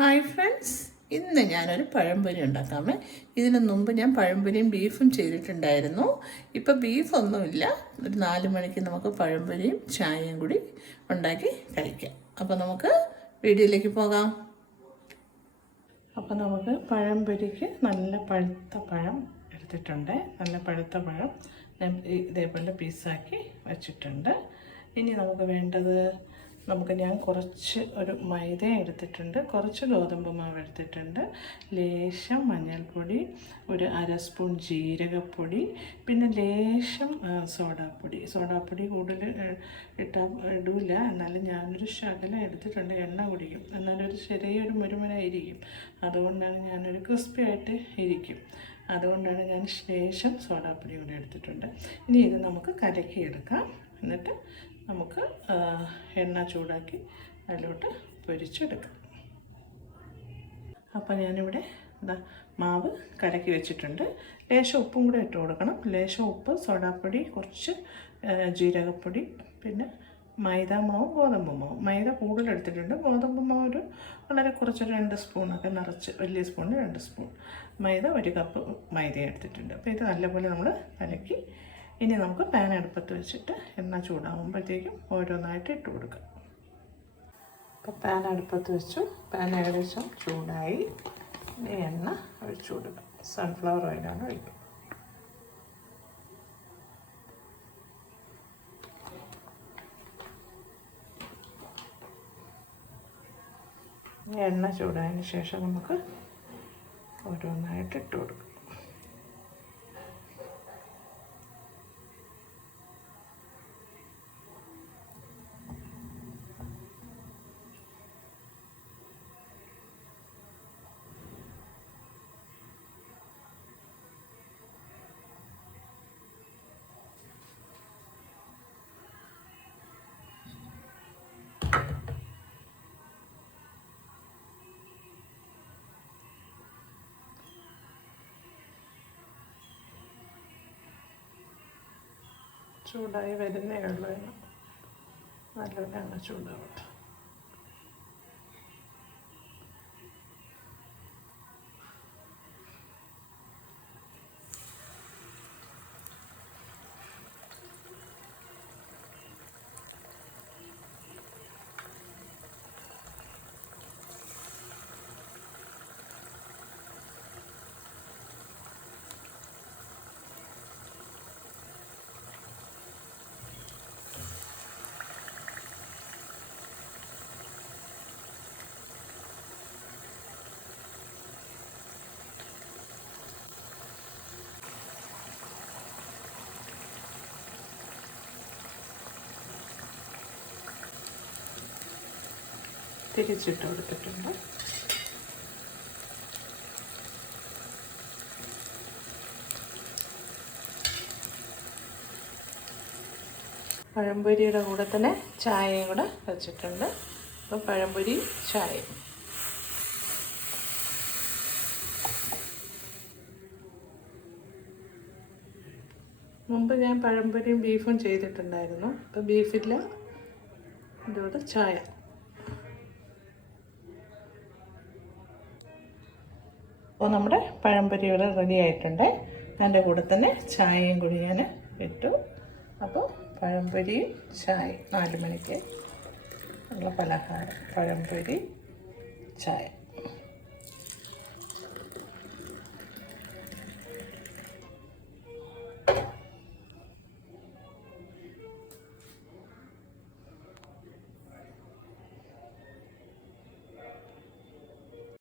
Hi friends, ഇന്ന് ഞാനൊരു പഴംപൊരി ഉണ്ടാക്കാമേ. ഇതിനു മുമ്പ് ഞാൻ പഴംപൊരിയും ബീഫും ചെയ്തിട്ടുണ്ടായിരുന്നു. ഇപ്പോൾ ബീഫൊന്നുമില്ല. ഒരു 4 മണിക്ക് നമുക്ക് പഴംപൊരിയും ചായയും കൂടി ഉണ്ടാക്കി കഴിക്കാം. അപ്പോൾ നമുക്ക് വീഡിയോയിലേക്ക് പോകാം. അപ്പോൾ നമുക്ക് പഴംപൊരിക്ക് നല്ല പഴുത്ത പഴം എടുത്തിട്ടുണ്ട്. നല്ല പഴുത്ത പഴം ഞാൻ ഇതേപോലെ പീസാക്കി വെച്ചിട്ടുണ്ട്. ഇനി നമുക്ക് വേണ്ടത് ഞാൻ കുറച്ച് ഒരു മൈദ എടുത്തിട്ടുണ്ട്, കുറച്ച് ഗോതമ്പ് മാവ് എടുത്തിട്ടുണ്ട്, ലേശം മഞ്ഞൾപ്പൊടി, ഒരു 1/2 സ്പൂൺ ജീരകപ്പൊടി, പിന്നെ ലേശം സോഡാപ്പൊടി കൂടുതൽ ഇടില്ല. എന്നാലും ഞാനൊരു ശകലം എടുത്തിട്ടുണ്ട്. എണ്ണ കുടിക്കും, എന്നാലൊരു ചെറിയൊരു മുരുമുരായിരിക്കും. അതുകൊണ്ടാണ് ഞാനൊരു ക്രിസ്പി ആയിട്ട് ഇരിക്കും. അതുകൊണ്ടാണ് ഞാൻ ലേശം സോഡാപ്പൊടി കൂടി എടുത്തിട്ടുണ്ട്. ഇനി ഇത് നമുക്ക് കലക്കിയെടുക്കാം. എന്നിട്ട് നമുക്ക് എണ്ണ ചൂടാക്കി അതിലോട്ട് പൊരിച്ചെടുക്കാം. അപ്പോൾ ഞാനിവിടെ മാവ് കലക്കി വെച്ചിട്ടുണ്ട്. ലേശം ഉപ്പും കൂടെ ഇട്ട് കൊടുക്കണം. ലേശം ഉപ്പ്, സോഡാപ്പൊടി, കുറച്ച് ജീരകപ്പൊടി, പിന്നെ മൈദ മാവും ഗോതമ്പ് മാവും. മൈദ കൂടുതൽ എടുത്തിട്ടുണ്ട്. ഗോതമ്പ് മാവ് ഒരു വളരെ കുറച്ച് 2 സ്പൂണൊക്കെ നിറച്ച്, വലിയ സ്പൂണിന് 2 സ്പൂൺ മൈദ, 1 കപ്പ് മൈദ എടുത്തിട്ടുണ്ട്. അപ്പോൾ ഇത് നല്ലപോലെ നമ്മൾ കലക്കി ഇനി നമുക്ക് പാൻ അടുപ്പത്ത് വെച്ചിട്ട് എണ്ണ ചൂടാകുമ്പോഴത്തേക്കും ഓരോന്നായിട്ട് ഇട്ട് കൊടുക്കാം. അപ്പോൾ പാൻ അടുപ്പത്ത് വെച്ചു. പാൻ ഏകദേശം ചൂടായി. ഇനി എണ്ണ ഒഴിച്ചു കൊടുക്കാം. സൺഫ്ലവർ ഓയിലാണ് ഒഴിക്കുക. എണ്ണ ചൂടായതിന് ശേഷം നമുക്ക് ഓരോന്നായിട്ട് ഇട്ട് കൊടുക്കാം. ചൂടായി വരുന്നേ ഉള്ളൂ. നല്ലപോലെ എണ്ണ ചൂടാവട്ടെ. തിരിച്ചിട്ട് കൊടുത്തിട്ടുണ്ട്. പഴംപൊരിയുടെ കൂടെ തന്നെ ചായയും കൂടെ വെച്ചിട്ടുണ്ട്. അപ്പോൾ പഴംപൊരി ചായയും. മുമ്പ് ഞാൻ പഴംപൊരിയും ബീഫും ചെയ്തിട്ടുണ്ടായിരുന്നു. അപ്പോൾ ബീഫില്ല, ഇതോടെ ചായ. അപ്പോൾ നമ്മുടെ പഴംപൊരി ഇവിടെ റെഡി ആയിട്ടുണ്ട്. അതിൻ്റെ കൂടെ തന്നെ ചായയും കൂടി ഞാൻ ഇട്ടു. അപ്പോൾ പഴംപൊരിയും ചായ 4 മണിക്ക് ഉള്ള പലഹാരം, പഴംപൊരി ചായ.